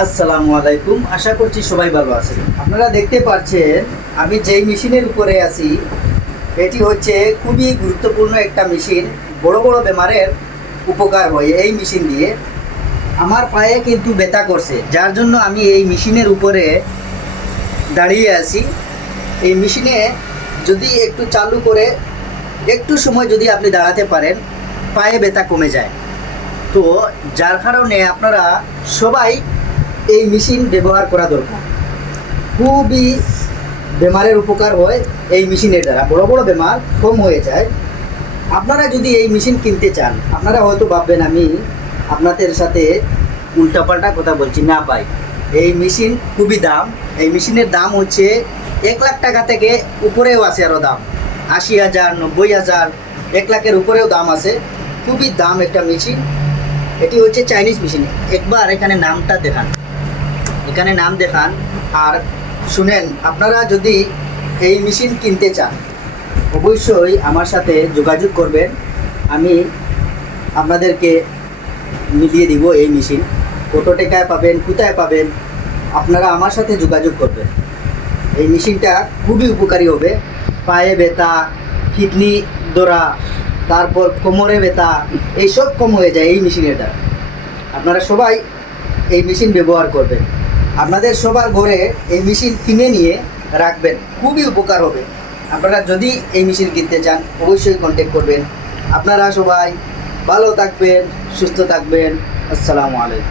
আসসালামু আলাইকুম। আশা করছি সবাই ভালো আছেন। আপনারা দেখতে পাচ্ছেন, আমি যেই মেশিনের উপরে আছি, এটি হচ্ছে খুবই গুরুত্বপূর্ণ একটা মেশিন। বড় বড় বেমারের উপকার হয় এই মেশিন দিয়ে। আমার পায়ে কিন্তু ব্যথা করছে, যার জন্য আমি এই মেশিনের উপরে দাঁড়িয়ে আছি। এই মেশিনে যদি একটু চালু করে, একটু সময় যদি আপনি দাঁড়াতে পারেন, পায়ে ব্যথা কমে যায়। তো যার কারণে আপনারা সবাই এই মেশিন ব্যবহার করা দরকার। খুবই বেমারের উপকার হয় এই মেশিনের দ্বারা। বড় বড় বেমার কম হয়ে যায়। আপনারা যদি এই মেশিন কিনতে চান, আপনারা হয়তো ভাববেন, আমি আপনাদের সাথে উল্টাপাল্টা কথা বলছি। না পাই এই মেশিন খুবই দাম। এই মেশিনের দাম হচ্ছে এক লাখ টাকা থেকে উপরেও আছে আরও দাম। আশি হাজার, নব্বই হাজার, এক লাখের উপরেও দাম আছে। খুবই দাম একটা মেশিন। এটি হচ্ছে চাইনিজ মেশিন। একবার এখানে নামটা দেখান। এখানে নাম দেখান। আর শুনেন, আপনারা যদি এই মেশিন কিনতে চান, অবশ্যই আমার সাথে যোগাযোগ করবেন। আমি আপনাদেরকে মিলিয়ে দিব এই মেশিন। কত টাকায় পাবেন, কোথায় পাবেন, আপনারা আমার সাথে যোগাযোগ করবেন। এই মেশিনটা খুবই উপকারী হবে। পায়ে ব্যথা, কিডনি দোরা, তারপর কোমরে ব্যথা, এইসব কম হয়ে যায় এই মেশিনের দ্বারা। আপনারা সবাই এই মেশিন ব্যবহার করবেন। আপনাদের সবার ঘরে এই মেশিন কিনে নিয়ে রাখবেন, খুবই উপকার হবে। আপনারা যদি এই মেশিন কিনতে চান, অবশ্যই কন্ট্যাক্ট করবেন। আপনারা সবাই ভালো থাকবেন, সুস্থ থাকবেন। আসসালামু আলাইকুম।